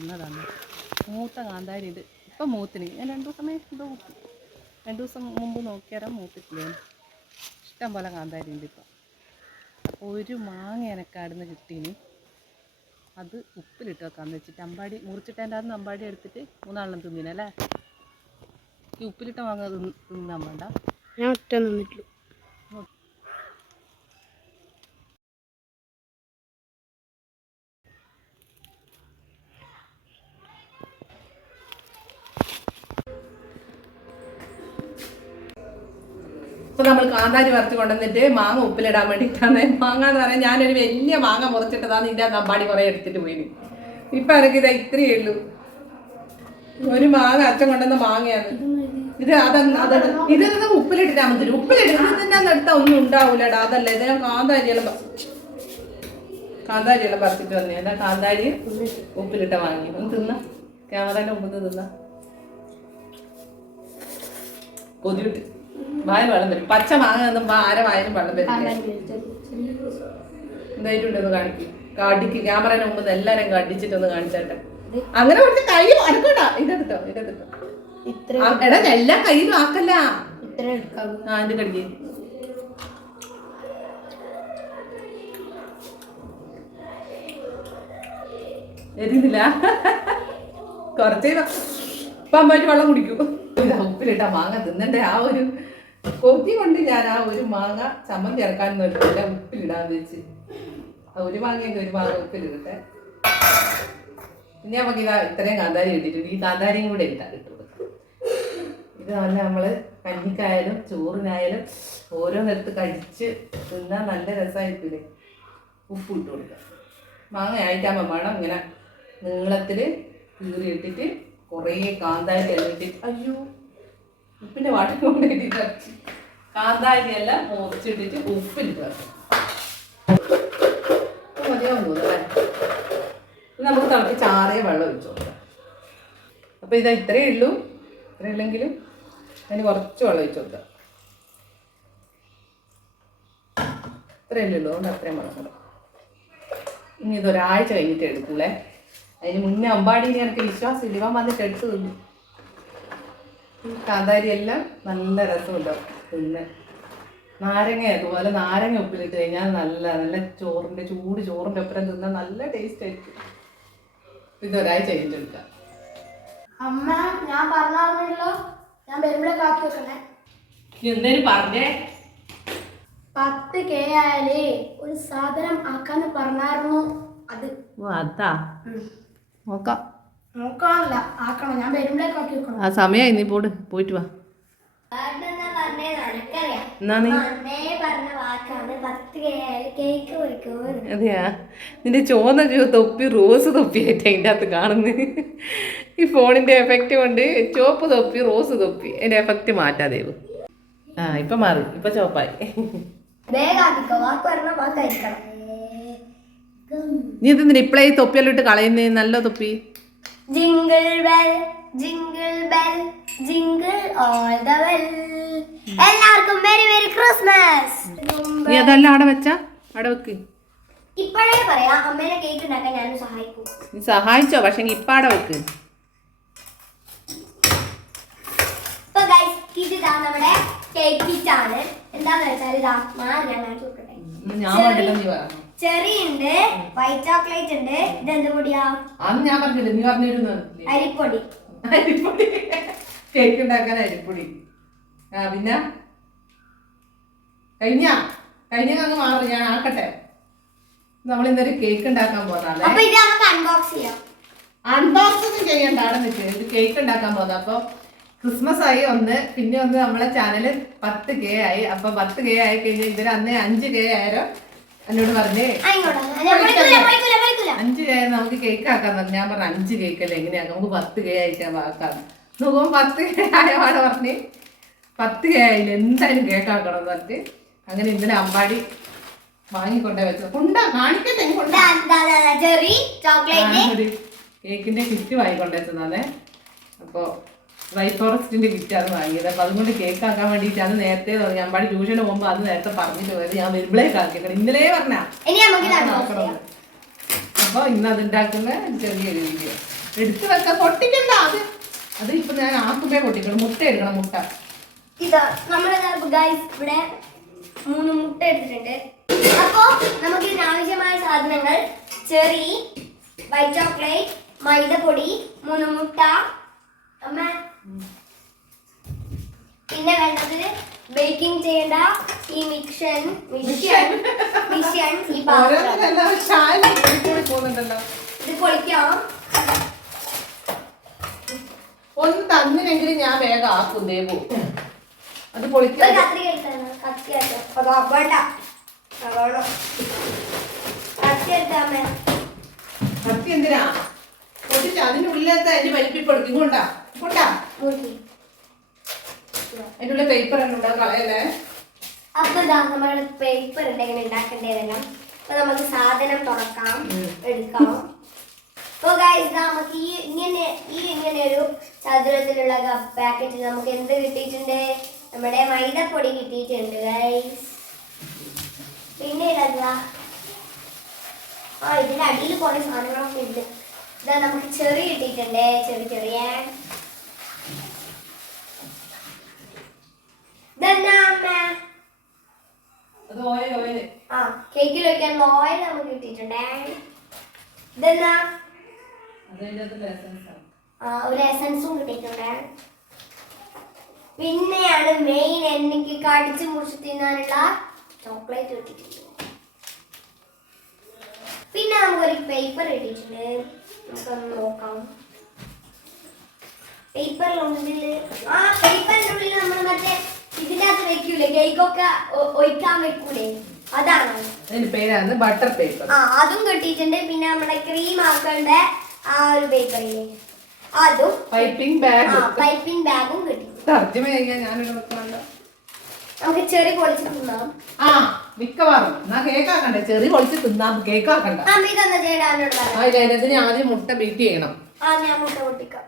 പറിക്കാൻ മൂത്ത കാന്താരി ഇത്. ഇപ്പം മൂത്തിന്. ഞാൻ രണ്ടു ദിവസമേ മൂത്ത് രണ്ടു ദിവസം മുമ്പ് നോക്കിയാൽ മൂത്തിട്ടില്ലേ? ഇഷ്ടം പോലെ കാന്താരി ഉണ്ട് ഇപ്പം. അപ്പോൾ ഒരു മാങ്ങ എനക്കാടുന്ന് കിട്ടീന്. അത് ഉപ്പിലിട്ട് വെക്കാന്ന് വെച്ചിട്ട് അമ്പാടി മുറിച്ചിട്ടതിന്റെ അന്ന് അമ്പാടി എടുത്തിട്ട് മൂന്നാളെണ്ണം തിന്നിനല്ലേ ഈ ഉപ്പിലിട്ട മാങ്ങ തിന്ന് തിന്നാൻ വേണ്ട. ഞാൻ ഒറ്റ നിന്നിട്ടുള്ളൂ ഇപ്പൊ നമ്മൾ കാന്താരി വറുത്ത് കൊണ്ടുവന്നിട്ട് മാങ്ങ ഉപ്പിലിടാൻ വേണ്ടിയിട്ടാണ് മാങ്ങ എന്ന് പറയാൻ ഞാനൊരു വലിയ മാങ്ങ മുറിച്ചിട്ടതാണ് ഇതിന്റെ നമ്പാടി കുറെ എടുത്തിട്ട് പോയിന്. ഇപ്പൊ എനിക്ക് ഇതാ ഇത്രയേ ഉള്ളൂ. ഒരു മാങ്ങ അച്ഛൻ കൊണ്ടുവന്ന മാങ്ങയാണ്. ഇത് അതെന്ന് അതാണ് ഇതൊന്നും ഉപ്പിലിട്ടിട്ടാ മതി. ഉപ്പിലിട്ടാ ഒന്നും ഉണ്ടാവൂലടാ. അതല്ല ഇത് ഞാൻ കാന്താരിയെല്ലാം കാന്താരിയെല്ലാം പറിച്ചിട്ട് വന്നേ. എന്താ കാന്താരി? ഉപ്പിലിട്ട വാങ്ങി ഒന്ന് തിന്ന. ക്യാമറയുടെ മുമ്പ് തിന്ന. കൊതിവിട്ട്. വായ വെള്ളം വരും. പച്ച മാങ്ങ എന്നും ആരെ വായാലും വെള്ളം വരും. എന്തായിട്ടുണ്ടെന്ന് കാണിക്കും. കാടിക്ക് ക്യാമറയുടെ മുമ്പ് എല്ലാരും കടിച്ചിട്ടൊന്ന് കാണിച്ചേട്ടെ. അങ്ങനെ കുറച്ച് കൈ അടുക്കട്ടാ ഇതെടുത്തോ ഇതെടുത്തോ. എടാ എല്ലാ കയ്യിലും ആക്കല്ല. ആ ഇത് കടിക്ക്? എരിയുന്നില്ല. കുറച്ചേ ഇപ്പം വെള്ളം കുടിക്കൂ. ഉപ്പിലിട്ട മാങ്ങ തിന്നണ്ടേ ആ ഒരു കൊതി കൊണ്ട് ഞാൻ ആ ഒരു മാങ്ങ ചമ്മന്തി ഇറക്കാൻ നിർത്തില്ല ഉപ്പിലിടാന്ന് വെച്ച്. ആ ഒരു മാങ്ങയൊക്കെ ഒരു മാങ്ങ ഉപ്പിലിടട്ടെ. പിന്നെ നമുക്ക് ഇതാ ഇത്രയും കാന്താരി ഇട്ടിട്ടുണ്ട് ഈ കാന്താരിയും കൂടെ ഇട്ടാ കിട്ടുന്നത് ഇത് നല്ല നമ്മൾ കഞ്ഞിക്കായാലും ചോറിനായാലും ഓരോന്നെടുത്ത് കഴിച്ച് തിന്നാൻ നല്ല രസമായിട്ടില്ലേ ഉപ്പ് ഇട്ട് കൊടുക്കുക മാങ്ങ ആയിട്ടാകുമ്പോൾ വേണം ഇങ്ങനെ നീളത്തിൽ കീറിയിട്ടിട്ട് കുറേ കാന്താരി എല്ലാം അയ്യോ. ഉപ്പിന്റെ വാട്ടം കൊണ്ടിട്ട് കറച്ച് കാന്താരി എല്ലാം മുറിച്ചിട്ടിട്ട് ഉപ്പിലിട്ട് വെക്കണം ഇത് മതിയാവും തോന്നുന്നല്ലേ നമുക്ക് തിളക്കി ചാറിയ വെള്ളം ഒഴിച്ചു കൊടുക്കാം. അപ്പോൾ ഇതാ ഇത്രയേ ഉള്ളൂ. ഇത്രയേ ഉള്ളെങ്കിലും അതിന് കുറച്ച് വെള്ളം ഒഴിച്ചു കൊടുക്കാം. ഇത്രയല്ലേ ഉള്ളൂ അതുകൊണ്ട് അത്രയും വെള്ളം കൊടുക്കാം. ഇനി ഇതൊരാഴ്ച കഴിഞ്ഞിട്ട് എടുക്കൂലേ അതിന് മുന്നേ അമ്പാടി എനിക്ക് വിശ്വാസമില്ല. ഇവൻ വന്നിട്ട് എടുത്തു തിന്നു കാന്താരി എല്ലാം നല്ല രസമുണ്ടാവും പിന്നെ നാരങ്ങ അതുപോലെ നാരങ്ങ ഉപ്പിലിട്ട് കഴിഞ്ഞാൽ നല്ല നല്ല ചോറിന്റെ ചൂട് ചോറിന്റെ ഒപ്പം തിന്നാൽ നല്ല ടേസ്റ്റ് ആയിരിക്കും. ഇതൊരാഴ്ച കഴിഞ്ഞിട്ട് എടുക്കാം. അമ്മ ഞാൻ പറഞ്ഞാർന്നല്ലോ ഞാൻ വരുമ്പോഴേക്ക് ആക്കി വെക്കണേ എന്തേലും പറഞ്ഞേ. പത്ത് കെ ആയാലേ ഒരു സാധനം ആക്കാന്ന് പറഞ്ഞായിരുന്നു. അത് അതാ. നോക്കാം. നോക്കാനല്ല ആക്കണം. ഞാൻ വരുമ്പോഴേക്ക് ആക്കി വെക്കണം. ആ സമയമായി നീ പോട്. പോയിട്ട് വാ. എന്നാ നീ? പറഞ്ഞ വാക്കാണ് പത്ത് കെ ആയാലും കേക്ക് പൊരിക്കുമോ അതെയാ? നിന്റെ ചോന്ന തൊപ്പി റോസ് തൊപ്പിയായിട്ട് അതിന്റെ അകത്ത് കാണുന്നത് ഈ ഫോണിന്റെ എഫക്റ്റ് കൊണ്ട് ചോപ്പ് തൊപ്പി റോസ് തൊപ്പി എന്റെ എഫക്റ്റ് മാറ്റാതെ ആ ഇപ്പൊ മാറി. ഇപ്പൊ ചുവപ്പായി. വാക്കായിരിക്കണം നീ ഇത് റിപ്ലൈ തൊപ്പിയെല്ലാം ഇട്ട് കളയുന്നേ? നല്ല തൊപ്പി. Jingle bell jingle bell jingle all the well എല്ലാവർക്കും മെരി മെരി ക്രിസ്മസ് നീ അതെല്ലാം അവിടെ വെച്ച? അവിടെ വെക്ക്. ഇപ്പോഴേ പറയാം അമ്മേനെ കേക്ക് ഉണ്ടാക്കാൻ ഞാൻ സഹായിക്കും. നീ സഹായിച്ചോ പക്ഷെ ഇപ്പൊ അവിടെ വെക്ക്. ഇപ്പൊ ഗൈസ് ഇത് ഇതാ നമ്മുടെ കേക്ക് കിറ്റ് ആണ് എന്താന്ന് വെച്ചാൽ ഇതാ ഞാൻ ഞാൻ ഞാൻ നീ പറഞ്ഞു ചെറി ഉണ്ട് വൈറ്റ് ചോക്ലേറ്റ് ഉണ്ട്. ഇതെന്ത് പൊടിയാ? അന്ന് ഞാൻ പറഞ്ഞില്ല നീ പറഞ്ഞിരുന്നു. അരിപ്പൊടി. അരിപ്പൊടി. കേക്ക് ഉണ്ടാക്കാൻ അരിപ്പൊടി. ആ പിന്നെ? കഴിഞ്ഞ? കഴിഞ്ഞ അങ്ങ് മാറി ഞാൻ ആക്കട്ടെ. നമ്മൾ ഇന്നൊരു കേക്ക് ഉണ്ടാക്കാൻ പോകുന്നല്ലേ അപ്പൊ ഇത് നമുക്ക് അൺബോക്സ് ചെയ്യാം. അൺബോക്സിങ് ചെയ്യണ്ട അവിടെ നിൽക്ക് ഇത് കേക്ക് ഉണ്ടാക്കാൻ പോകുന്നത് അപ്പൊ ക്രിസ്മസ് ആയി ഒന്ന് പിന്നെ ഒന്ന് നമ്മളെ ചാനൽ പത്ത് കെ ആയി. അപ്പൊ പത്ത് കെ ആയി കഴിഞ്ഞാൽ ഇവർ അന്ന് അഞ്ച് കെ ആയാലോ എന്നോട് പറഞ്ഞേ അഞ്ചു കെ നമുക്ക് കേക്ക് ആക്കാൻ പറഞ്ഞു. ഞാൻ പറഞ്ഞു അഞ്ച് കേക്ക് അല്ലേ എങ്ങനെയാ? നമുക്ക് പത്ത് കെ ആയിട്ടാ ആക്കാം നോക്കുമ്പോ പത്ത് കേ ആയ പറഞ്ഞ് പത്ത് കെ ആയില്ല എന്തായാലും കേക്ക് ആക്കണം എന്ന് പറഞ്ഞിട്ട് അങ്ങനെ ഇന്നലെ അമ്പാടി വാങ്ങിക്കൊണ്ടേ വെച്ചത്. കൊണ്ടാ കാണിക്കട്ടെ കേക്കിന്റെ കിറ്റ് വാങ്ങിക്കൊണ്ടേ വെച്ചതാണേ. അപ്പോൾ ഡ്രൈ ഫോറസ്റ്റിന്റെ ആണ് വാങ്ങിയത്. അപ്പൊ അതുകൊണ്ട് കേക്ക് ആക്കാൻ വേണ്ടിയിട്ട് അത് നേരത്തെ ഞാൻ പാടി ട്യൂഷന് പോകുമ്പോ അത് നേരത്തെ പറഞ്ഞിട്ട് പോയത്. ഞാൻ വരുമ്പോഴേക്ക് ആക്കിയേക്കണം ഇന്നലെ പറഞ്ഞ? അപ്പൊ ഇന്ന് അത് ഉണ്ടാക്കുന്ന ചെറിയൊരു വീഡിയോ എടുത്തു വെക്ക. പൊട്ടിക്കണ്ട അത്. അത് ഇപ്പൊ ഞാൻ ആക്കുമ്പേ പൊട്ടിക്കണം. മുട്ട എടുക്കണം മുട്ട. ഇതാ ഇവിടെ മൂന്ന് മുട്ട എടുത്തിട്ടുണ്ട്. അപ്പോ നമുക്ക് ഇതിനാവശ്യമായ സാധനങ്ങൾ ചെറി വൈറ്റ് ചോക്ലേറ്റ് മൈദപ്പൊടി മൂന്ന് മുട്ട അമ്മ പിന്നെ വേണ്ടത് ബേക്കിംഗ് ചെയ്യേണ്ട ഈ മിക്ഷൻ മിക്ഷൻ മിഷൻ ഈ പാത്രം. പോകുന്നുണ്ടല്ലോ. ഇത് പൊളിക്കാം? ഒന്ന് തന്നിനെങ്കിലും ഞാൻ വേഗം ആക്കും ദേവു അത് പൊളിക്കാം പൊളിക്കാൻ കത്രിക എടുത്താണ് കത്തി എടുത്തോ അതോ വേണ്ട കത്തി എടുത്താമേ കത്തി എന്തിനാ? അതിനുള്ളിലത്തെ അതിന് വലിപ്പിപ്പെടുക്കും. കൊണ്ടാ. കൊണ്ടാ മുറുക്കി. അതിന്റെ പേപ്പർ ഉണ്ടാവും കളയല്ലേ? അപ്പൊ ഇതാ നമ്മുടെ പേപ്പർ ഉണ്ട് എങ്ങനെ ഉണ്ടാക്കേണ്ടതെല്ലാം അപ്പൊ നമുക്ക് സാധനം തുറക്കാം എടുക്കാം. അപ്പൊ ഗൈസ് നമുക്ക് ഈ ഇങ്ങനെ ഈ ഇങ്ങനെ ഒരു ചതുരത്തിലുള്ള പാക്കറ്റ് നമുക്ക് എന്ത് കിട്ടിയിട്ടുണ്ട്? നമ്മുടെ മൈദപ്പൊടി കിട്ടിയിട്ടുണ്ട് ഗൈസ് പിന്നെ ഇതാ ആ ഇതിന്റെ അടിയിൽ കുറെ സാധനങ്ങളൊക്കെ ഉണ്ട്. ഇതാ നമുക്ക് ചെറി കിട്ടിയിട്ടുണ്ട് ചെറിയ ചെറിയ അത് ഓയിൽ ഓയിൽ. ആ കേക്കിൽ വെക്കാൻ ഓയിൽ നമുക്ക് കിട്ടിയിട്ടുണ്ടേ. ഇതെന്നാ? ഒരു എസൻസും കിട്ടിയിട്ടുണ്ട്. പിന്നെയാണ് മെയിൻ എനിക്ക് കടിച്ചു മുറിച്ച് തിന്നാനുള്ള ചോക്ലേറ്റ് കിട്ടിയിട്ടുണ്ട് പിന്നെ നമുക്കൊരു പേപ്പർ കിട്ടിയിട്ടുണ്ട്. നമുക്കൊന്ന് നോക്കാം. പേപ്പറിലുള്ളിൽ ആ പേപ്പറിന്റെ ഉള്ളിൽ നമ്മൾ മറ്റേ ഇതിനകത്ത് വെക്കൂലേ? കേക്കൊക്കെ ഒഴിക്കാൻ വെക്കൂലേ? അതാണ്. അതിന്റെ പേരാണ് ബട്ടർ പേപ്പർ. ആ അതും കിട്ടിയിട്ടുണ്ട്. പിന്നെ നമ്മുടെ ക്രീം ആക്കേണ്ട ആ ഒരു പേപ്പറില്ലേ അതും പൈപ്പിംഗ് ആ ബാഗ് പൈപ്പിംഗ് ബാഗും കിട്ടി തർജമ ചെയ്യാൻ ഞാനിവിടെ വെക്കണല്ലോ. നമുക്ക് ചെറിയ പൊളിച്ച് തിന്നാം. ആ മിക്കവാറും. എന്നാ കേക്കാക്കണ്ടേ ചെറിയ പൊളിച്ച് തിന്നാം. കേക്കാക്കണ്ട അമ്മ ഇതൊന്ന് ചെയ്യടാനോട് ആ ഇതിന് ആദ്യം മുട്ട ബീറ്റ് ചെയ്യണം. ആ ഞാൻ മുട്ട പൊട്ടിക്കാം.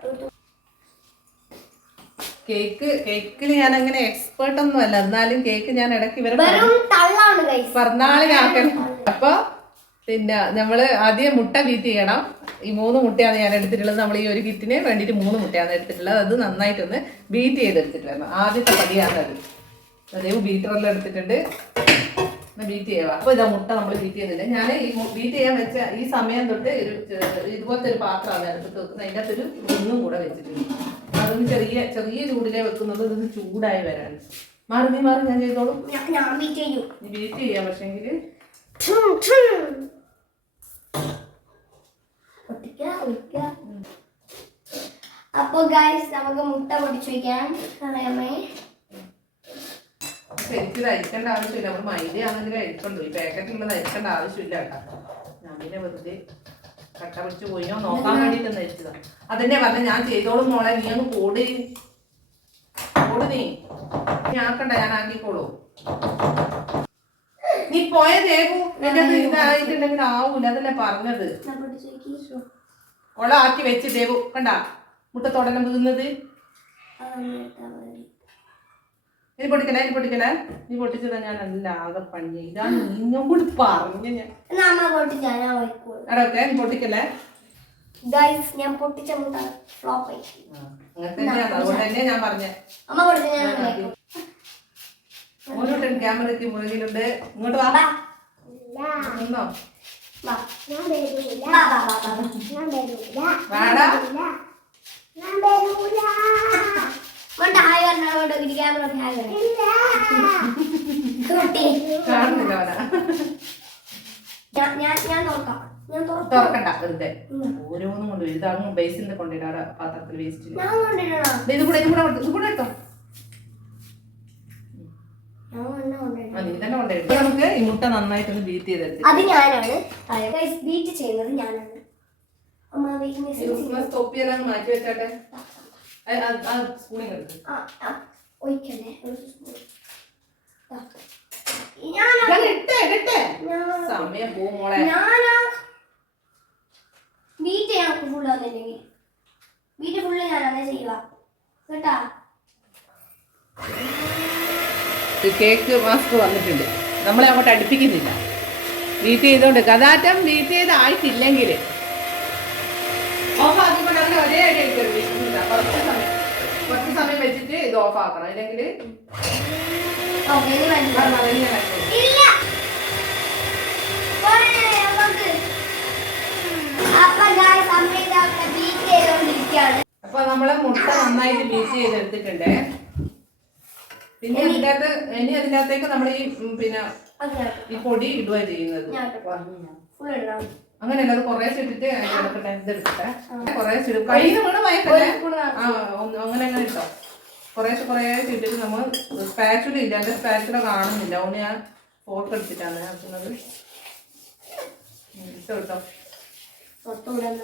കേക്ക് കേക്കിൽ ഞാൻ അങ്ങനെ എക്സ്പേർട്ട് ഒന്നും അല്ല എന്നാലും കേക്ക് ഞാൻ ഇടയ്ക്ക് ഇവരെ പിറന്നാളിനാക്കണം അപ്പൊ പിന്നെ നമ്മൾ ആദ്യം മുട്ട ബീറ്റ് ചെയ്യണം. ഈ മൂന്ന് മുട്ടയാണ് ഞാൻ എടുത്തിട്ടുള്ളത്. നമ്മൾ ഈ ഒരു കിറ്റിന് വേണ്ടിയിട്ട് മൂന്ന് മുട്ടയാണ് എടുത്തിട്ടുള്ളത്. അത് നന്നായിട്ടൊന്ന് ബീറ്റ് ചെയ്തെടുത്തിട്ട് വരണം ആദ്യത്തെ പടിയാണ് അത്. അതേ ബീറ്ററെല്ലാം എടുത്തിട്ടുണ്ട്. ബീറ്റ് ചെയ്യാം അപ്പൊ ഇതാ മുട്ട നമ്മൾ ബീറ്റ് ചെയ്യുന്നില്ല ഞാൻ ഈ ബീറ്റ് ചെയ്യാൻ വെച്ച ഈ സമയം തൊട്ട് ഒരു ഇതുപോലത്തെ ഒരു പാത്രമാണ് അടുപ്പത്ത് വെക്കുന്നത്. അതിന്റെ അകത്തൊരു ഒന്നും കൂടെ വെച്ചിട്ടുണ്ട്. അതൊന്ന് ചെറിയ ചെറിയ ചൂടിലേ വെക്കുന്നത് ഇതൊന്ന് ചൂടായി വരാൻ. മാറി നീ മാറി ഞാൻ ചെയ്തോളും. ഞാൻ ബീറ്റ് ചെയ്യും. നീ ബീറ്റ് ചെയ്യാം. പൊട്ടിക്ക, അപ്പൊ ഗൈസ് നമുക്ക് മുട്ട പൊടിച്ചു വയ്ക്കാം കളയാമേ ശരിക്കും അരിക്കേണ്ട ആവശ്യമില്ല. നമ്മൾ മൈദ അങ്ങനെ കഴിക്കണ്ടോ ഈ പാക്കറ്റിലുള്ളത് അരിക്കേണ്ട ആവശ്യമില്ല കേട്ടോ. ഞാൻ പിന്നെ വെറുതെ കട്ട പിടിച്ച് പോയിനോ നോക്കാൻ വേണ്ടിട്ട് നിർത്തിയതാ അതന്നെ പറഞ്ഞ ഞാൻ ചെയ്തോളും മോളെ നീ അങ്ങ് കൂടി പോട് നീ ഞാക്കണ്ട ഞാൻ ആക്കിക്കോളൂ. നീ പോയ ദേവു എന്റെ ഇതായിട്ടുണ്ടെങ്കിൽ ആവൂല അതല്ലേ പറഞ്ഞത്. കൊള ആക്കി വെച്ച് ദേവു കണ്ട മുട്ടത്തോടെല്ലാം വീഴുന്നത്. ഇനി പൊട്ടിക്കണേ ഇനി പൊട്ടിക്കണേ. നീ പൊട്ടിച്ചതാ ഞാൻ നല്ല ആകെ പണി ഇതാണ് നിന്നും കൂടി പറഞ്ഞു ഞാൻ. അടക്കെ നീ പൊട്ടിക്കല്ലേ? ഗൈസ് ഞാൻ പൊട്ടിച്ച ഫ്ലോപ്പ് ആയി. അങ്ങനെ തന്നെയാണ് അതുകൊണ്ട് തന്നെ ഞാൻ പറഞ്ഞേ. അമ്മ പൊട്ടിച്ച ഞാൻ വയ്ക്കും മുന്നോട്ട് ക്യാമറയ്ക്ക് മുകളിലുണ്ട് ഇങ്ങോട്ട് വാ. നിന്നോ? വാടാ. കാണുന്നില്ല അവനാ. തുറക്കണ്ട വെറുതെ. ഓരോന്നും കൊണ്ട് വരും. ഇതാണ് ബേസിൽ കൊണ്ടിടാറ് പാത്രത്തിൽ വേസ്റ്റ് ഇത് കൂടെ ഇത് കൂടെ ഇത് കൂടെ എടുത്തോ. നമുക്ക് ഈ മുട്ട നന്നായിട്ടൊന്ന് ബീറ്റ് ചെയ്തെടുത്ത് അത് ഞാനാണ്. ബീറ്റ് ചെയ്യുന്നത് ഞാനാണ്. അമ്മ വീക്ക്നെസ് ക്രിസ്മസ് തൊപ്പിയെല്ലാം മാറ്റി വെച്ചാട്ടെ? ആ- ആ- ഒരു സ്പൂൺ സമയം മോളെ ഞാനാ ഫുള്ള് വന്നില്ലെങ്കിൽ ഫുള്ള് ഞാനാണ് ചെയ്യുക കേട്ടാ കേക്ക് മാസ്ക് വന്നിട്ടുണ്ട്. നമ്മളെ അങ്ങോട്ട് അടുപ്പിക്കുന്നില്ല. ബീറ്റ് ചെയ്തോണ്ട്. കഥാറ്റം ബീറ്റ് ചെയ്ത് ആയിട്ടില്ലെങ്കിൽ ഓഫ് ആക്കിക്കൊണ്ട് അങ്ങനെ ഒരേ ഇത് ഓഫ് ആക്കണം. അല്ലെങ്കിൽ. അപ്പൊ നമ്മളെ മുട്ട നന്നായിട്ട് ബീറ്റ് ചെയ്തെടുത്തിട്ടുണ്ട്. പിന്നെ അതിനകത്ത് ഇനി അതിന്റെ നമ്മൾ ഈ പിന്നെ ഈ പൊടി ഇടുക ചെയ്യുന്നത്. അങ്ങനെയല്ല അത് കുറേ ഇട്ടിട്ട് എടുക്കട്ടെ ഇതെടുക്കട്ടെ കുറേ ഇടും കയ്യിൽ നിന്ന് ഒന്ന് അങ്ങനെ അങ്ങനെ ഇട്ടോ. കുറേശ്ശെ കുറേശ്ശെ ഇട്ടിട്ട് നമ്മൾ സ്പാച്ചുല ഇല്ല എന്റെ സ്പാച്ചുല കാണുന്നില്ല. അതുകൊണ്ട് ഞാൻ ഫോട്ടോ എടുത്തിട്ടാണ് ആക്കുന്നത് തൊട്ടുകൂടാൻ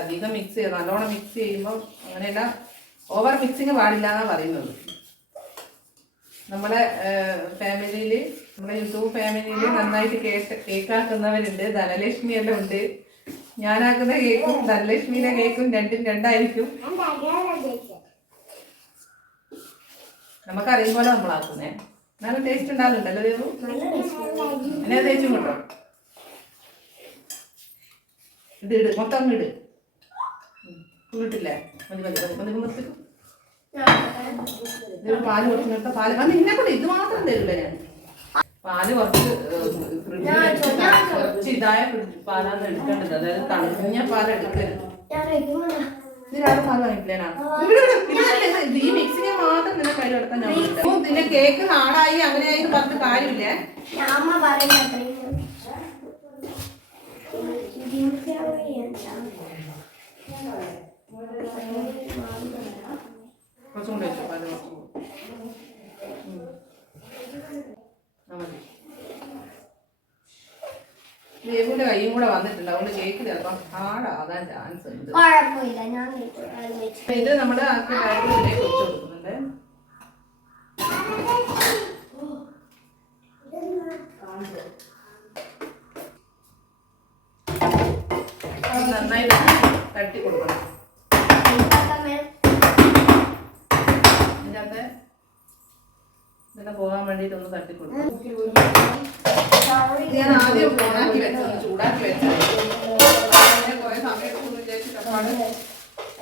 അധികം മിക്സ് ചെയ്ത് നല്ലോണം മിക്സ് ചെയ്യുമ്പോൾ അങ്ങനെയല്ല ഓവർ മിക്സിങ് പാടില്ല എന്നാണ് പറയുന്നത്. നമ്മളെ ഫാമിലിയിൽ നമ്മുടെ യൂട്യൂബ് ഫാമിലിയിൽ നന്നായിട്ട് കേക്ക് കേക്കാക്കുന്നവരുണ്ട്. ധനലക്ഷ്മി എല്ലാം ഉണ്ട്. ഞാനാക്കുന്ന കേക്കും ധനലക്ഷ്മിയുടെ കേക്കും രണ്ടും രണ്ടായിരിക്കും. നമുക്കറിയും പോലെ നമ്മളാക്കുന്നേ. നല്ല ടേസ്റ്റ് ഉണ്ടാകുന്നുണ്ടല്ലോ ദേവു എന്നെ തേച്ചും കൊണ്ടോ ഇത് ഇട്. മൊത്തം അങ്ങ് ഇട്. ഇട്ടില്ലേ? മതി മതി മതി. മതി മതി. പാൽ കുറച്ച് നിർത്ത പാൽ. അത് നിന്നെ കൂടെ ഇത് മാത്രം തരില്ല ഞാൻ. പാൽ കുറച്ച് കുറച്ച് ഇതായ പാലാണ് എടുക്കേണ്ടത്. അതായത് തണുഞ്ഞ പാൽ എടുക്കരുത്. ഞാൻ വെക്കുമ്പോഴാ ഇതിനാണ് പാൽ വാങ്ങിക്കില്ലേനാ ഇവിടെ ഇവിടെ, ഇത്? നല്ല ഇത് ഈ മിക്സിനെ മാത്രം നിന്നെ കയ്യിൽ എടുക്കാൻ ഞാൻ നിന്റെ കേക്ക് ഹാർഡായി അങ്ങനെയായി പറഞ്ഞിട്ട് കാര്യമില്ലേ. അമ്മ കുറച്ചും കൂടെ വെച്ചോ. ആ, മതി. ദേവുവിന്റെ കൈയും കൂടെ വന്നിട്ടുണ്ട്. അതുകൊണ്ട് കേക്ക് ചിലപ്പം ഹാർഡാകാൻ ചാൻസ് ഉണ്ട്. കുഴപ്പമില്ല. ഞാൻ ഇത് നമ്മുടെ ഇതിലേക്ക് വെച്ച് കൊടുക്കുന്നുണ്ട്. നന്നായിട്ട് തട്ടി കൊടുക്കണം. ഇതിന്റെ ഇതെല്ലാം പോകാൻ വേണ്ടിയിട്ട് ഒന്ന് തട്ടി ഇത് ഞാൻ ആദ്യം ഓണാക്കി വെച്ചത്. ചൂടാക്കി വെച്ചത്. കുറേ സമയം എടുക്കുമെന്ന് വിചാരിച്ചിട്ടപ്പാണ്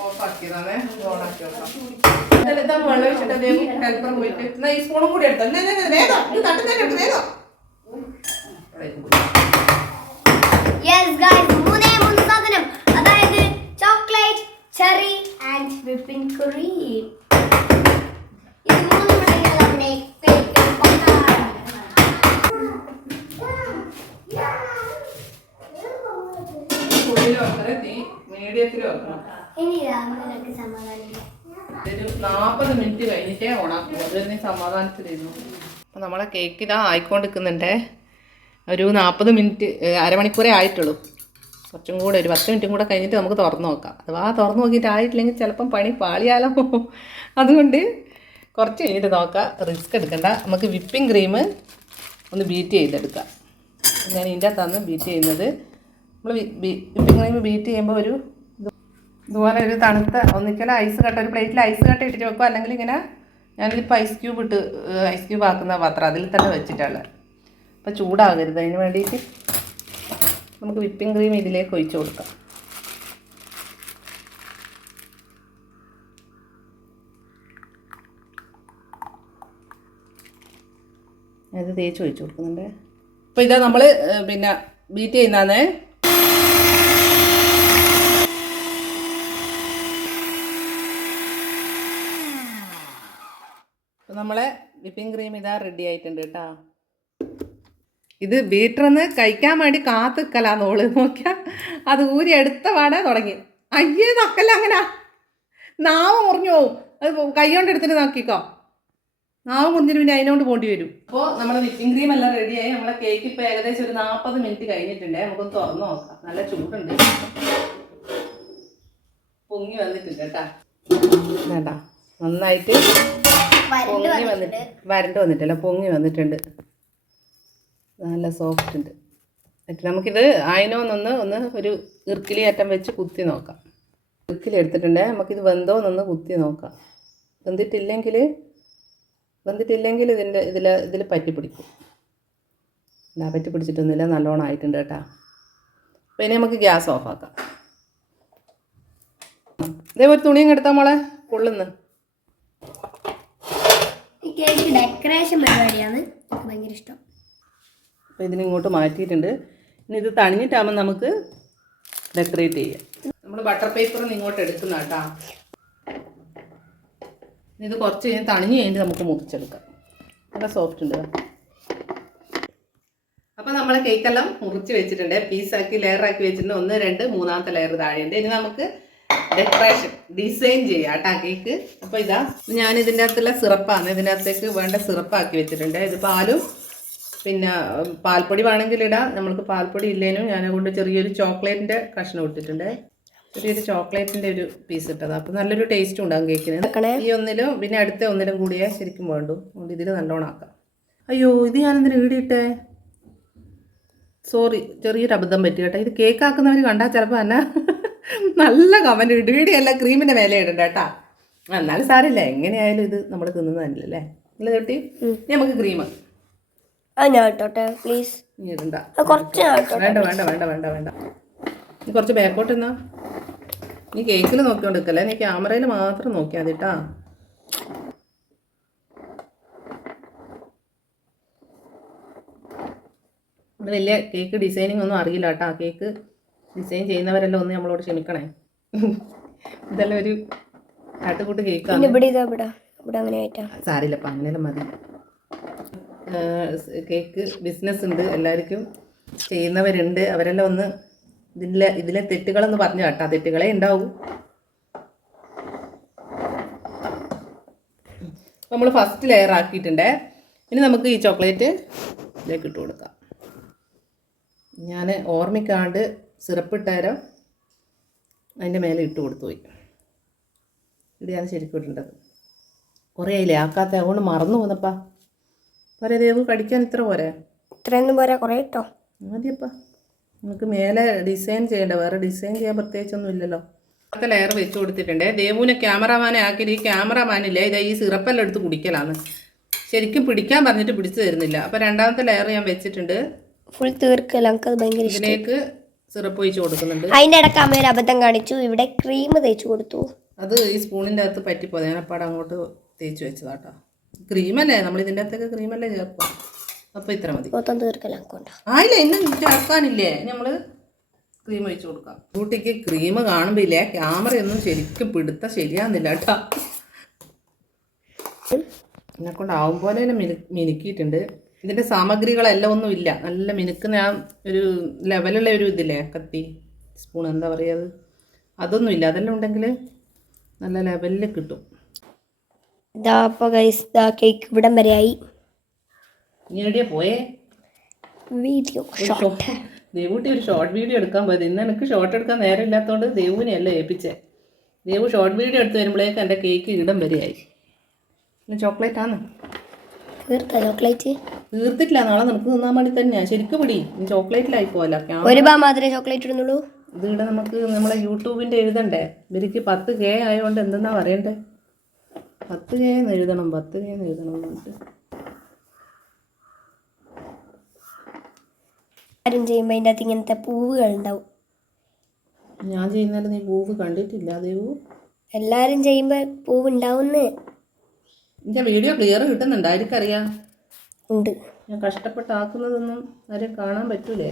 ഓഫാക്കിയതാണേ ഓണാക്കി ഇതെല്ലാം വെള്ളം ഒഴിച്ചിട്ട് ഹെൽപ്പർ പോയിട്ട് എന്നാ ഈ സ്പൂണും കൂടി എടുത്തോ. അതായത് chocolate cherry and whipping cream ഇത് മൂന്നും ഉണ്ടെങ്കിൽ നമ്മുടെ കേക്ക് പൊട്ടാൻ. ഉള്ളിൽ വെക്കണം തീ മീഡിയത്തിൽ വെക്കണം ഒരു നാൽപ്പത് മിനിറ്റ് കഴിഞ്ഞിട്ടേ ഓണാക്കും നീ സമാധാനത്തിലിരുന്നു. അപ്പം നമ്മളെ കേക്ക് ഇതാ ആയിക്കൊണ്ടിരിക്കുന്നുണ്ടേ. ഒരു നാൽപ്പത് മിനിറ്റ് അരമണിക്കൂറേ ആയിട്ടുള്ളൂ. കുറച്ചും കൂടെ ഒരു പത്ത് മിനിറ്റും കൂടെ കഴിഞ്ഞിട്ട് നമുക്ക് തുറന്ന് നോക്കാം. അഥവാ തുറന്ന് നോക്കിയിട്ട് ആയിട്ടില്ലെങ്കിൽ ചിലപ്പം പണി പാളിയാലോ. അതുകൊണ്ട് കുറച്ച് കഴിഞ്ഞിട്ട് നോക്കാം. റിസ്ക് എടുക്കണ്ട. നമുക്ക് വിപ്പിംഗ് ക്രീം ഒന്ന് ബീറ്റ് ചെയ്തെടുക്കാം. ഞാൻ ഇതിന്റെ അകത്താണ് ബീറ്റ് ചെയ്യുന്നത്. നമ്മൾ വിപ്പിംഗ് ക്രീം ബീറ്റ് ചെയ്യുമ്പോൾ ഒരു ഇത് ഇതുപോലെ ഒരു തണുത്ത ഒന്നിക്കൽ ഐസ് കട്ട ഒരു പ്ലേറ്റിൽ ഐസ് കട്ട ഇട്ടിട്ട് വെക്കും. അല്ലെങ്കിൽ ഇങ്ങനെ ഞാനിതിപ്പോൾ ഐസ് ക്യൂബ് ഇട്ട് ഐസ് ക്യൂബ് ആക്കുന്ന പാത്രം അതിൽ തന്നെ വെച്ചിട്ടാണ്. അപ്പോൾ ചൂടാകരുത്. അതിന് വേണ്ടിയിട്ട് നമുക്ക് വിപ്പിംഗ് ക്രീം ഇതിലേക്ക് ഒഴിച്ചു കൊടുക്കാം. അത് തേച്ച് ഒഴിച്ചു കൊടുക്കുന്നുണ്ട്. അപ്പോൾ ഇതാ നമ്മൾ പിന്നെ ബീറ്റ് ചെയ്യുന്നതാണേ. നമ്മളെ വിപ്പിംഗ് ക്രീം ഇതാ റെഡി ആയിട്ടുണ്ട് കേട്ടോ ഇത് ബീറ്ററിന്ന് കഴിക്കാൻ വേണ്ടി കാത്തു നിൽക്കലാന്ന് ഓൾ നോക്കിയാ അത് ഊരി എടുത്ത പാടെ തുടങ്ങി. അയ്യേ നക്കല്ല അങ്ങനെ? നാവ് മുറിഞ്ഞു പോവും. അത് കൈകൊണ്ട് എടുത്തിട്ട് നോക്കിക്കോ. നാവ് മുറിഞ്ഞിട്ട് പിന്നെ അതിനോണ്ട് പോണ്ടി വരും. അപ്പോൾ നമ്മുടെ വിപ്പിംഗ് ക്രീം എല്ലാം റെഡിയായി നമ്മളെ കേക്ക് ഇപ്പോൾ ഏകദേശം ഒരു നാൽപ്പത് മിനിറ്റ് കഴിഞ്ഞിട്ടുണ്ട്. നമുക്കൊന്ന് തുറന്നു നോക്കാം. നല്ല ചൂടുണ്ട്. പൊങ്ങി വന്നിട്ടുണ്ട് കേട്ടാ വേണ്ട. നന്നായിട്ട് പൊങ്ങി വന്നിട്ട്. വരണ്ട് വന്നിട്ടല്ല പൊങ്ങി വന്നിട്ടുണ്ട്. നല്ല സോഫ്റ്റ് ഉണ്ട്. എന്നിട്ട് നമുക്കിത് അതിനോന്നൊന്ന് ഒന്ന് ഒരു ഇർക്കിലി അറ്റം വെച്ച് കുത്തി നോക്കാം. ഇർക്കിലി എടുത്തിട്ടുണ്ട്. നമുക്കിത് വെന്തോന്നൊന്ന് കുത്തി നോക്കാം. വെന്തിട്ടില്ലെങ്കിൽ വെന്തിട്ടില്ലെങ്കിൽ ഇതിന്റെ ഇതിൽ ഇതിൽ പറ്റി പിടിക്കും. ഇതാ പറ്റി പിടിച്ചിട്ടൊന്നുമില്ല. നല്ലോണം ആയിട്ടുണ്ട് കേട്ടോ. അപ്പോൾ ഇനി നമുക്ക് ഗ്യാസ് ഓഫാക്കാം. ഇതേ ഒരു തുണിയും എടുത്താൽ മോളെ? കൊള്ളുന്ന്. കേക്ക് ഡെക്കറേഷൻ പരിപാടിയാണ്. ഭയങ്കര ഇഷ്ടം. അപ്പോൾ ഇതിനിങ്ങോട്ട് മാറ്റിയിട്ടുണ്ട്. ഇനി ഇത് തണിഞ്ഞിട്ടാകുമ്പോൾ നമുക്ക് ഡെക്കറേറ്റ് ചെയ്യാം. നമ്മൾ ബട്ടർ പേപ്പർ ഇങ്ങോട്ട് എടുക്കുന്ന കേട്ടോ. ഇത് കുറച്ച് കഴിഞ്ഞ് തണിഞ്ഞ് കഴിഞ്ഞിട്ട് നമുക്ക് മുറിച്ചെടുക്കാം. നല്ല സോഫ്റ്റ് ഉണ്ട് അപ്പോൾ നമ്മൾ കേക്കെല്ലാം മുറിച്ച് വെച്ചിട്ടുണ്ട്. പീസാക്കി ലെയറാക്കി വെച്ചിട്ടുണ്ട്. ഒന്ന് രണ്ട് മൂന്നാമത്തെ ലെയർ താഴെയുണ്ട് ഇനി നമുക്ക് ഡെക്കറേഷൻ ഡിസൈൻ ചെയ്യാം കേട്ടോ കേക്ക്. അപ്പോൾ ഇതാ ഞാൻ ഇതിന്റെ അകത്തുള്ള സിറപ്പാണ്. ഇതിന്റെ അകത്തേക്ക് വേണ്ട സിറപ്പാക്കി വെച്ചിട്ടുണ്ട്. ഇത് പാലും പിന്നെ പാൽപ്പൊടി വേണമെങ്കിൽ ഇടാം. നമ്മൾക്ക് പാൽപ്പൊടി ഇല്ലേനും ഞാൻ കൊണ്ട് ചെറിയൊരു ചോക്ലേറ്റിന്റെ കഷ്ണം ഇട്ടിട്ടുണ്ട്. ചെറിയൊരു ചോക്ലേറ്റിന്റെ ഒരു പീസ് ഇട്ടത്. അപ്പോൾ നല്ലൊരു ടേസ്റ്റ് ഉണ്ടാകും കേക്കിന്. ഈ ഒന്നിലും പിന്നെ അടുത്ത ഒന്നിലും കൂടിയേ ശരിക്കും വേണ്ടു. അതുകൊണ്ട് ഇതിൽ നല്ലോണം ആക്കാം. അയ്യോ ഇത് ഞാനിതിന് ഈടിയിട്ടേ? സോറി ചെറിയൊരു അബദ്ധം പറ്റി കേട്ടോ. ഇത് കേക്കാക്കുന്നവർ കണ്ടാൽ ചിലപ്പോൾ എന്നെ നല്ല കമന്റ് ഇടും ഈടിയല്ല ക്രീമിന്റെ മേലെ ഇടണ്ട കേട്ടാ എന്നാലും സാരില്ല എങ്ങനെയായാലും ഇത് നമ്മൾ തിന്നുന്നതല്ലേ അല്ലേ? തൊട്ടി? നമുക്ക് ക്രീം ഇട്ടോട്ടെ പ്ലീസ് വേണ്ട വേണ്ട വേണ്ട വേണ്ട വേണ്ട. നീ കുറച്ച് ബാക്കോട്ട് എന്നാ നീ കേക്കിൽ നോക്കിക്കൊണ്ടിരിക്കല്ലേ നീ ക്യാമറയിൽ മാത്രം നോക്കിയാൽ മതി കേട്ടാ വലിയ കേക്ക് ഡിസൈനിങ് ഒന്നും അറിയില്ല കേട്ടാ കേക്ക് ഡിസൈൻ ചെയ്യുന്നവരെല്ലാം ഒന്ന് നമ്മളോട് ക്ഷമിക്കണേ. ഇതെല്ലാം ഒരു കാട്ടുകൂട്ട് പിന്നെ ഇവിടെ ഇതാ ഇവിടെ. ഇവിടെ അങ്ങനെ ആയിട്ടാ. അങ്ങനെയെല്ലാം മതി. കേക്ക് ബിസിനസ് ഉണ്ട് എല്ലാവർക്കും ചെയ്യുന്നവരുണ്ട്. അവരെല്ലാം ഒന്ന് ഇതിലെ ഇതിലെ തെറ്റുകളെന്ന് പറഞ്ഞു കേട്ടോ. തെറ്റുകളെ ഉണ്ടാവും. നമ്മൾ ഫസ്റ്റ് ലെയർ ആക്കിയിട്ടുണ്ടേ. ഇനി നമുക്ക് ഈ ചോക്ലേറ്റ് ഇതിലേക്ക് ഇട്ട് കൊടുക്കാം. ഞാൻ ഓർമ്മിക്കാണ്ട് സിറപ്പ് ഇട്ടേരം അതിന്റെ മേലെ ഇട്ട് കൊടുത്തു പോയി. ഇവിടെയാണ് ശരിക്കും ഇടേണ്ടത്. കുറേ ആയില്ലേ? ആക്കാത്ത അതുകൊണ്ട് മറന്നു പോന്നപ്പാ പോരെ ദേവ് കടിക്കാൻ ഇത്ര പോരെ? ഇത്രയൊന്നും പോരാ കുറേ ഇട്ടോ. മതിയപ്പാ. നമുക്ക് മേലെ ഡിസൈൻ ചെയ്യണ്ട വേറെ ഡിസൈൻ ചെയ്യാൻ പ്രത്യേകിച്ചൊന്നും ഇല്ലല്ലോ. അടുത്ത ലെയർ വെച്ച് കൊടുത്തിട്ടുണ്ട്. ദേവുവിനെ ക്യാമറാമാനെ ആക്കിയിട്ട് ഈ ക്യാമറാമാനില്ലേ ഇതാ ഈ സിറപ്പെല്ലാം എടുത്ത് കുടിക്കലാണ് ശരിക്കും പിടിക്കാൻ പറഞ്ഞിട്ട് പിടിച്ചു തരുന്നില്ല. അപ്പോൾ രണ്ടാമത്തെ ലെയർ ഞാൻ വെച്ചിട്ടുണ്ട്. ഫുൾ തീർക്കല്ല ഭയങ്കര ഇതിലേക്ക് സിറപ്പ് ഒഴിച്ച് കൊടുക്കുന്നുണ്ട്. അതിന്റെ ഇടയ്ക്ക് അമ്മ ഒരു അബദ്ധം കാണിച്ചു. ഇവിടെ ക്രീം തേച്ചു കൊടുത്തു. അത് ഈ സ്പൂണിന്റെ അകത്ത് പറ്റിപ്പോ ഞാനപ്പാടെ അങ്ങോട്ട് തേച്ച് വെച്ചതാട്ടോ. ക്രീമല്ലേ? നമ്മൾ ഇതിന്റെ അകത്തൊക്കെ ക്രീമല്ലേ ചേർക്കുക. അപ്പോൾ ഇത്ര മതി. മൊത്തം തീർക്കല്ല കൊണ്ട ആയില്ല ഇന്നും ചേർക്കാനില്ലേ നമ്മൾ ക്രീം ഒഴിച്ച് കൊടുക്കാം. കുട്ടിക്ക് ക്രീം കാണുമ്പോൾ ഇല്ലേ ക്യാമറയൊന്നും ശരിക്കും പിടുത്ത ശരിയാകുന്നില്ല കേട്ടോ. എന്നെ കൊണ്ടാവും പോലെ തന്നെ മിനു മിനുക്കിയിട്ടുണ്ട്. ഇതിന്റെ സാമഗ്രികളെല്ലാം ഒന്നും ഇല്ല. നല്ല മിനുക്കുന്ന ആ ഒരു ലെവലുള്ള ഒരു ഇതില്ലേ? കത്തി സ്പൂൺ എന്താ പറയുക അത്? അതൊന്നും ഇല്ല. അതെല്ലാം ഉണ്ടെങ്കിൽ നല്ല ലെവലിൽ കിട്ടും. ഇതാ അപ്പോൾ ഗൈസ് ഇതാ കേക്ക് ഇവിടം വരെയായി ഇനി എവിടെയാ പോയേ? വീഡിയോ ഒരു ദേവൂട്ടി ഒരു ഷോർട്ട് വീഡിയോ എടുക്കാൻ പോയത്. ഇന്ന് എനിക്ക് ഷോർട്ട് എടുക്കാൻ നേരം ഇല്ലാത്തതുകൊണ്ട് ദേവുവിനെയല്ല ഏൽപ്പിച്ചേ. ദേവു ഷോർട്ട് വീഡിയോ എടുത്ത് വരുമ്പോഴേക്ക് എന്റെ കേക്ക് ഇടം വരെയായി പിന്നെ ചോക്ലേറ്റ് ആണ് തീർത്ത ചോക്ലേറ്റ്? തീർത്തിട്ടില്ല നാളെ നമുക്ക് തിന്നാൻ വേണ്ടി തന്നെയാ. ശരിക്കും പിടി ചോക്ലേറ്റിലായി പോവല്ല ഒരു ബാ മാത്രമേ ചോക്ലേറ്റ് ഇടുന്നുള്ളൂ. ഇത് ഇവിടെ നമുക്ക് നമ്മളെ യൂട്യൂബിന്റെ എഴുതണ്ടേ? ഇവർക്ക് പത്ത് കെ ആയതുകൊണ്ട് എന്തെന്നാ പറയണ്ടേ? പത്ത് കെ എന്ന് എഴുതണം പത്ത് കെ എന്ന് എഴുതണം എന്ന് ആരും ചെയ്യുമ്പോൾ അതിന്റെ അകത്ത് ഇങ്ങനത്തെ പൂവുകൾ ഉണ്ടാവും. ഞാൻ ചെയ്യുന്നതിൽ നീ പൂവ് കണ്ടിട്ടില്ല അതേ എല്ലാരും ചെയ്യുമ്പോൾ പൂവ് ഉണ്ടാവുന്ന് എന്റെ വീഡിയോ ക്ലിയർ കിട്ടുന്നുണ്ട്? ആർക്കറിയാം? ഉണ്ട്. ഞാൻ കഷ്ടപ്പെട്ടാക്കുന്നതൊന്നും ആരും കാണാൻ പറ്റൂലേ?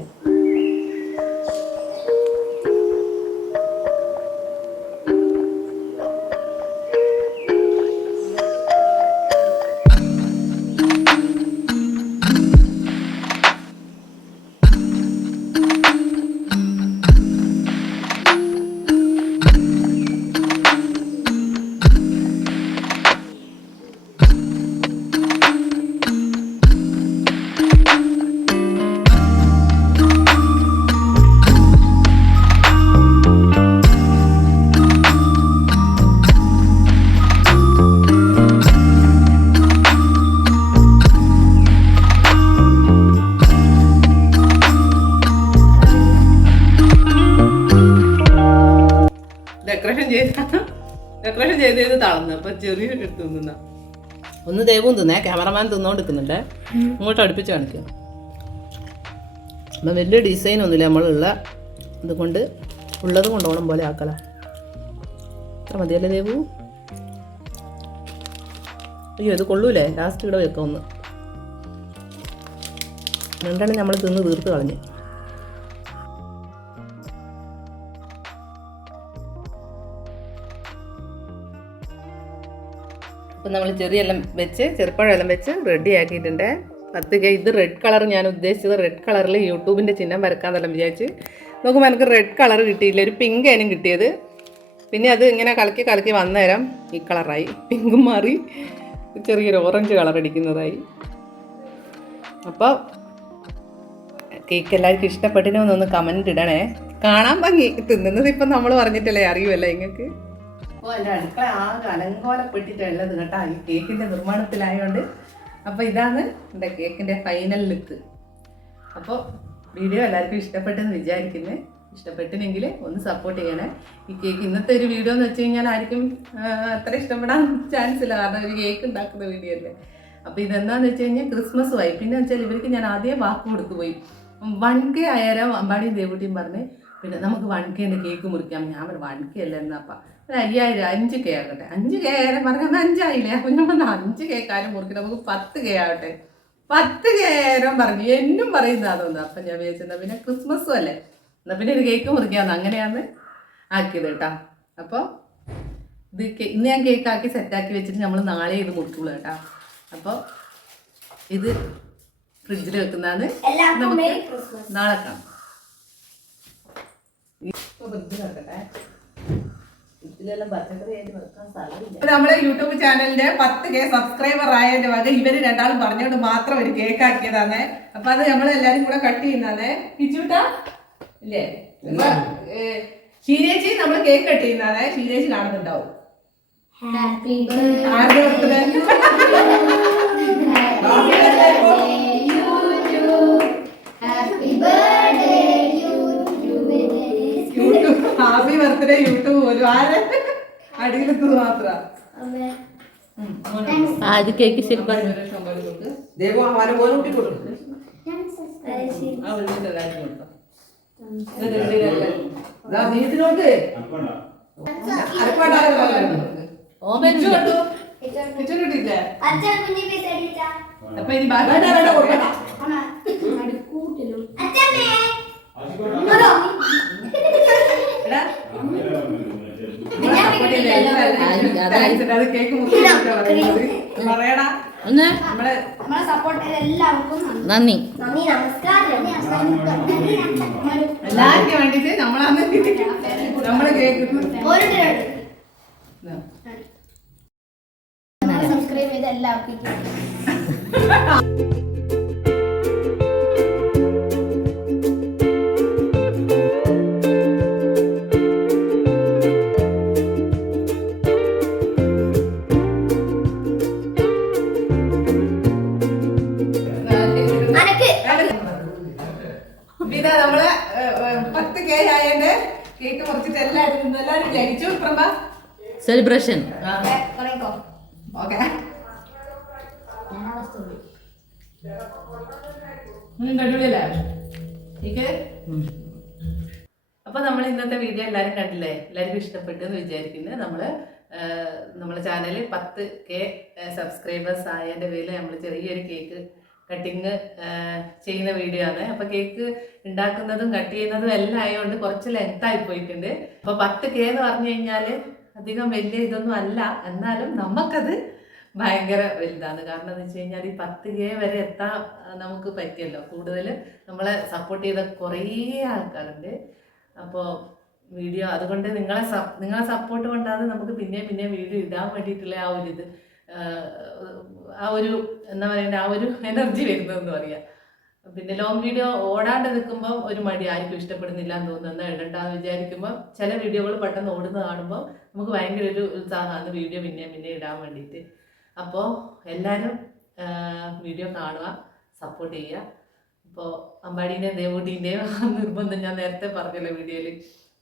അപ്പൊ ചെറിയ എടുത്ത് തിന്ന ഒന്ന് ദൈവം തിന്നേ ക്യാമറമാൻ തിന്നുകൊണ്ടിരിക്കുന്നുണ്ട് ഇങ്ങോട്ട് അടുപ്പിച്ച് കാണിക്കുക അപ്പം വലിയ ഡിസൈൻ ഒന്നുമില്ല നമ്മളുള്ള അതുകൊണ്ട് ഉള്ളത് കൊണ്ടോണം പോലെ ആക്കല. അത്ര മതിയല്ലേ ദേവു? അയ്യോ ഇത് കൊള്ളൂലേ? ലാസ്റ്റ് ഇവിടെ വെക്കാം ഒന്ന് രണ്ടെണ്ണം നമ്മൾ തിന്ന് തീർത്ത് കളഞ്ഞു. അപ്പം നമ്മൾ ചെറിയെല്ലാം വെച്ച് ചെറുപ്പഴമെല്ലാം വെച്ച് റെഡി ആക്കിയിട്ടുണ്ട്. പത്ത് കെ ഇത് റെഡ് കളർ ഞാൻ ഉദ്ദേശിച്ചത് റെഡ് കളറിൽ യൂട്യൂബിന്റെ ചിഹ്നം വരക്കാന്നെല്ലാം വിചാരിച്ച്. നോക്കുമ്പോൾ എനിക്ക് റെഡ് കളർ കിട്ടിയില്ല. ഒരു പിങ്ക് അതിനും കിട്ടിയത്. പിന്നെ അത് ഇങ്ങനെ കലക്കി കലക്കി വന്നേരം ഈ കളറായി പിങ്കും മാറി. ചെറിയൊരു ഓറഞ്ച് കളർ അടിക്കുന്നതായി. അപ്പോൾ കേക്ക് എല്ലാവർക്കും ഇഷ്ടപ്പെട്ടിനൊന്നൊന്ന് കമന്റ് ഇടണേ. കാണാൻ ഭംഗി. തിന്നുന്നത് ഇപ്പം നമ്മൾ പറഞ്ഞിട്ടല്ലേ അറിയുമല്ലേ നിങ്ങൾക്ക്? അപ്പോൾ എന്റെ അടുക്കള ആകെ അലങ്കോലപ്പെട്ടിട്ടുള്ളത് കേട്ടോ ഈ കേക്കിന്റെ നിർമ്മാണത്തിലായതുകൊണ്ട് അപ്പോൾ ഇതാണ് എന്റെ കേക്കിന്റെ ഫൈനൽ ലുക്ക് അപ്പോൾ വീഡിയോ എല്ലാവർക്കും ഇഷ്ടപ്പെട്ടെന്ന് വിചാരിക്കുന്നു. ഇഷ്ടപ്പെട്ടിനെങ്കിൽ ഒന്ന് സപ്പോർട്ട് ചെയ്യണേ. ഈ കേക്ക് ഇന്നത്തെ ഒരു വീഡിയോ എന്ന് വെച്ച് കഴിഞ്ഞാൽ ആർക്കും അത്ര ഇഷ്ടപ്പെടാൻ ചാൻസ് ഇല്ല. കാരണം ഒരു കേക്ക് ഉണ്ടാക്കുന്ന വീഡിയോ അല്ലേ. അപ്പോൾ ഇതെന്താന്ന് വെച്ച് കഴിഞ്ഞാൽ ക്രിസ്മസ് വൈ പിന്നെ വെച്ചാൽ ഇവർക്ക് ഞാൻ ആദ്യം വാക്ക് കൊടുത്തു പോയി. വൺ കെ ആയാലും അമ്പാടിയും ദേവൂട്ടിയും പറഞ്ഞ് പിന്നെ നമുക്ക് വൺ കെന്റെ കേക്ക് മുറിക്കാം. ഞാൻ പറഞ്ഞു വൺ കെ അല്ല എന്നാപ്പാ ഒരു അയ്യായിരം അഞ്ച് കെ ആകട്ടെ. അഞ്ച് കെ ആയാലും പറഞ്ഞാൽ അഞ്ചായില്ലേ? അപ്പം ഞാൻ പറഞ്ഞു അഞ്ച് കേക്കാരും മുറിക്കണം നമുക്ക് പത്ത് കെ ആകട്ടെ പത്ത് കേരം പറഞ്ഞു എന്നും പറയുന്ന അതൊന്നും അപ്പം ഞാൻ വിചാരിച്ചെന്നാ പിന്നെ ക്രിസ്മസും അല്ലേ? എന്നാൽ പിന്നെ ഒരു കേക്ക് മുറിക്കാമെന്ന് അങ്ങനെയാണ് ആക്കിയത് കേട്ടോ. അപ്പോൾ ഇത് കേ- ഇന്ന് ഞാൻ കേക്ക് ആക്കി സെറ്റാക്കി വെച്ചിട്ട് നമ്മൾ നാളെ ഇത് മുറിക്കുള്ളൂ കേട്ടോ. അപ്പോൾ ഇത് ഫ്രിഡ്ജിൽ വെക്കുന്നതാണ്. നമുക്ക് നാളെ കാണാം ഇപ്പൊ ഫ്രിഡ്ജിൽ വെക്കട്ടെ ഫ്രിഡ്ജിലെല്ലാം പച്ചക്കറി ആയിട്ട് വെക്കാൻ സ്ഥലമില്ല നമ്മളെ യൂട്യൂബ് ചാനലിന്റെ പത്ത് കെ സബ്സ്ക്രൈബർ ആയതിന്റെ വക ഇവർ രണ്ടാളും പറഞ്ഞുകൊണ്ട് മാത്രം ഒരു കേക്ക് ആക്കിയതാണ്. അപ്പൊ അത് നമ്മൾ എല്ലാരും കൂടെ കട്ട് ചെയ്യുന്നതാണ്. കിച്ചുട്ടാ? ഇല്ലേ? ഏ, നമ്മൾ കേക്ക് കട്ട് ചെയ്യുന്നതാണ്. ഷീരേച്ചി കാണുന്നുണ്ടാവും. Happy birthday happy birthday birthday YouTube പോലും ആരെ അടിയിലെത്തത് മാത്ര അത് കേക്ക് ശരിക്കും देखो हमारे बोलो भी करो ആ വിളിച്ചിട്ട് എല്ലാവരും കൊടുത്തോ എന്നിട്ട് ഇതിലല്ലേ? ना വീട്ടിലോട്ട് കിച്ചു കണ്ടു? കിച്ചു കിട്ടിയില്ലേ? അച്ഛൻ കുഞ്ഞി പൈസ അടിച്ചാ അപ്പൊ ഇനി ബാക്കി ഒന്ന്. നന്ദി. എല്ലാവർക്കും വേണ്ടിട്ട് നമ്മളന്ന് നമ്മൾ കേക്ക് ഓരോരുത്തരോട് സബ്സ്ക്രൈബ് ചെയ്ത എല്ലാവർക്കും എല്ലാവരും തിന്നു. എല്ലാവരും ജയിച്ചു? പ്രഭ? സെലിബ്രേഷൻ അപ്പൊ നമ്മൾ ഇന്നത്തെ വീഡിയോ എല്ലാവരും കണ്ടില്ലേ? എല്ലാവർക്കും ഇഷ്ടപ്പെട്ടു എന്ന് വിചാരിക്കുന്നു. നമ്മൾ നമ്മുടെ നമ്മളെ ചാനലിൽ പത്ത് കെ സബ്സ്ക്രൈബേഴ്സ് ആയതിന്റെ പേരിൽ നമ്മൾ ചെറിയൊരു കേക്ക് കട്ടിങ് ചെയ്യുന്ന വീഡിയോ ആണ്. അപ്പൊ കേക്ക് ഉണ്ടാക്കുന്നതും കട്ട് ചെയ്യുന്നതും എല്ലാം ആയതുകൊണ്ട് കുറച്ച് ലെങ്ത് ആയി പോയിട്ടുണ്ട്. അപ്പൊ പത്ത് കെ എന്ന് പറഞ്ഞു കഴിഞ്ഞാൽ അധികം വലിയ ഇതൊന്നും അല്ല. എന്നാലും നമുക്കത് ഭയങ്കര വലുതാണ്. കാരണം എന്ന് വെച്ച് കഴിഞ്ഞാൽ ഈ പത്ത് കെ വരെ എത്താൻ നമുക്ക് പറ്റിയല്ലോ. കൂടുതൽ നമ്മളെ സപ്പോർട്ട് ചെയ്ത കുറേ ആൾക്കാരുണ്ട്. അപ്പോൾ വീഡിയോ അതുകൊണ്ട് നിങ്ങളെ നിങ്ങളെ സപ്പോർട്ട് കൊണ്ടാണ് നമുക്ക് പിന്നെയും പിന്നെയും വീഡിയോ ഇടാൻ വേണ്ടിയിട്ടുള്ള ആ ഒരു ഇത് ആ, ഒരു എന്താ പറയുക ആ ഒരു എനർജി വരുന്നതെന്ന് പറയാം. പിന്നെ ലോങ് വീഡിയോ ഓടാണ്ട് നിൽക്കുമ്പോൾ ഒരു മടി ആർക്കും ഇഷ്ടപ്പെടുന്നില്ല എന്ന് തോന്നുന്നു. ഇടണ്ടെന്ന് വിചാരിക്കുമ്പോൾ ചില വീഡിയോകൾ പെട്ടെന്ന് ഓടുന്നത് കാണുമ്പോൾ നമുക്ക് ഭയങ്കര ഒരു ഉത്സാഹമാണ് വീഡിയോ പിന്നെയും പിന്നെ ഇടാൻ വേണ്ടിയിട്ട്. അപ്പോൾ എല്ലാവരും വീഡിയോ കാണുക സപ്പോർട്ട് ചെയ്യുക. അപ്പോൾ അമ്പാടീന്റെയും ദേവൂട്ടീന്റെയും നിർബന്ധം ഞാൻ നേരത്തെ പറഞ്ഞല്ലോ വീഡിയോയിൽ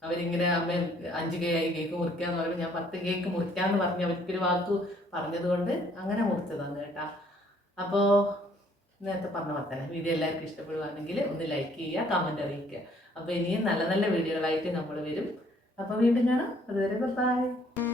അവരിങ്ങനെ അമ്മ അഞ്ച് കെ ആയി കേക്ക് മുറിക്കാന്ന് പറയുമ്പോൾ ഞാൻ പത്ത് കേക്ക് മുറിക്കാന്ന് പറഞ്ഞ് അവർക്കൊരു വാക്ക് പറഞ്ഞത് കൊണ്ട് അങ്ങനെ മുറിച്ചതാണ് കേട്ടാ. അപ്പോൾ നേരത്തെ പറഞ്ഞ വർത്തന വീഡിയോ എല്ലാവർക്കും ഇഷ്ടപ്പെടുവാണെങ്കിൽ ഒന്ന് ലൈക്ക് ചെയ്യുക കമന്റ് അറിയിക്കുക. അപ്പോൾ ഇനിയും നല്ല നല്ല വീഡിയോകളായിട്ട് നമ്മൾ വരും. അപ്പോൾ വീണ്ടും കാണാം. അതുവരെ ബൈ.